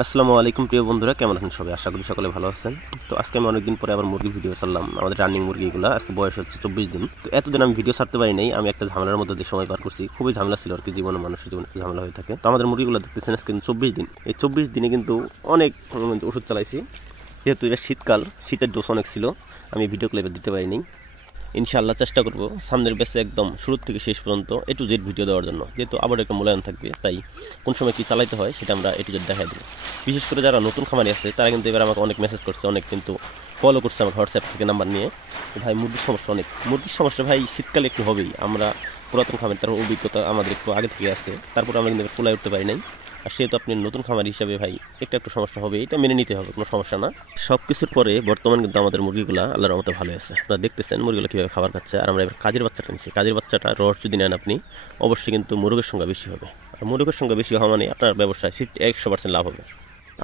আসসালামু আলাইকুম প্রিয় বন্ধুরা, কেমন আছেন সবাই? আশা করি সকলে ভালো আছেন। তো আজকে আমি অনেকদিন পরে আবার মুরগির ভিডিও ছাড়লাম। আমাদের রানিং মুরগিগুলো আজকে বয়স হচ্ছে 24 দিন। তো এতদিন আমি ভিডিও ছাড়তে পারি নাই, আমি একটা ঝামেলার মধ্যে দিয়ে সময় পার করছি। খুবই ঝামেলা ছিল আর কি, জীবনে মানুষের জীবনে একটা ঝামেলা হয়ে থাকে। তো আমাদের মুরগিগুলো দেখতেছেন আজকে 24 দিন। এই 24 দিনে কিন্তু অনেক ওষুধ চালাইছি, যেহেতু এটা শীতকাল, শীতের ডোজ অনেক ছিল, আমি ভিডিও ক্লিপে দিতে পারিনি। ইনশাআল্লাহ চেষ্টা করব সামনের ব্যাচে একদম শুরু থেকে শেষ পর্যন্ত এ টু জেড ভিডিও দেওয়ার জন্য, যেহেতু আবার একটা মূল্যায়ন থাকবে, তাই কোন সময় কী চালাইতে হয় সেটা আমরা এ টু জেড দেখাই দেবো। বিশেষ করে যারা নতুন খামারি আছে তারা কিন্তু এবার আমাকে অনেক মেসেজ করছে, অনেক কিন্তু ফলো করছে আমার হোয়াটসঅ্যাপ থেকে নাম্বার নিয়ে। ভাই মুরগির সমস্যা অনেক, মুরগির সমস্যা ভাই শীতকালে একটু হবেই। আমরা পুরাতন খামারি, তার অভিজ্ঞতা আমাদের একটু আগে থেকে আছে, তারপরে আমরা কিন্তু ফুলাই উঠতে পারি নাই। আর সেহেতু আপনি নতুন খামারি হিসাবে ভাই একটু সমস্যা হবে, এটা মেনে নিতে হবে, কোনো সমস্যা না। সব কিছুর পরে বর্তমান কিন্তু আমাদের মুরগিগুলো আল্লাহর রহমতে ভালো আছে। আপনারা দেখতেছেন মুরগিগুলো কীভাবে খাবার খাচ্ছে। আর আমরা এবার কাজের বাচ্চাটা নিচ্ছি। কাজের বাচ্চাটা রস যদি নেন আপনি, অবশ্যই কিন্তু মুরগের সংখ্যা বেশি হবে। আর মুরগের সংখ্যা বেশি হওয়া মানে আপনার ব্যবসায় 100% লাভ হবে।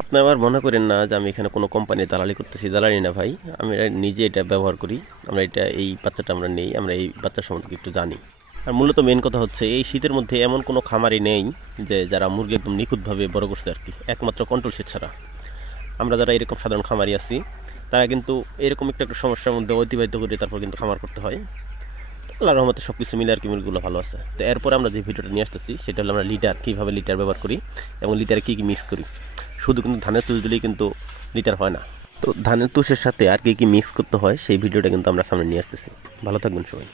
আপনি আবার মনে করেন না যে আমি এখানে কোনো কোম্পানির দালালি করতেছি, দালালি না ভাই, আমি নিজে এটা ব্যবহার করি। আমরা এই বাচ্চাটা আমরা নেই, আমরা এই বাচ্চার সম্পর্কে একটু জানি। আর মূলত মেন কথা হচ্ছে, এই শীতের মধ্যে এমন কোনো খামারই নেই যে যারা মুরগি একদম নিখুঁতভাবে বড় করছে আর কি, একমাত্র কন্ট্রোল সেট ছাড়া। আমরা যারা এরকম সাধারণ খামারি আছি, তারা কিন্তু এরকম একটা সমস্যার মধ্যে অতিবাহিত করে তারপর কিন্তু খামার করতে হয়। আল্লাহর রহমতে সব কিছু মিলে আর কি মুরগিগুলো ভালো আছে। তো এরপরে আমরা যে ভিডিওটা নিয়ে আসতেছি সেটা হলো আমরা লিটার, কীভাবে লিটার ব্যবহার করি এবং লিটারে কী কী মিক্স করি। শুধু কিন্তু ধানের তুষ দিলেই কিন্তু লিটার হয় না। তো ধানের তুষের সাথে আর কী কী মিক্স করতে হয় সেই ভিডিওটা কিন্তু আমরা সামনে নিয়ে আসতেছি। ভালো থাকবেন সবাই।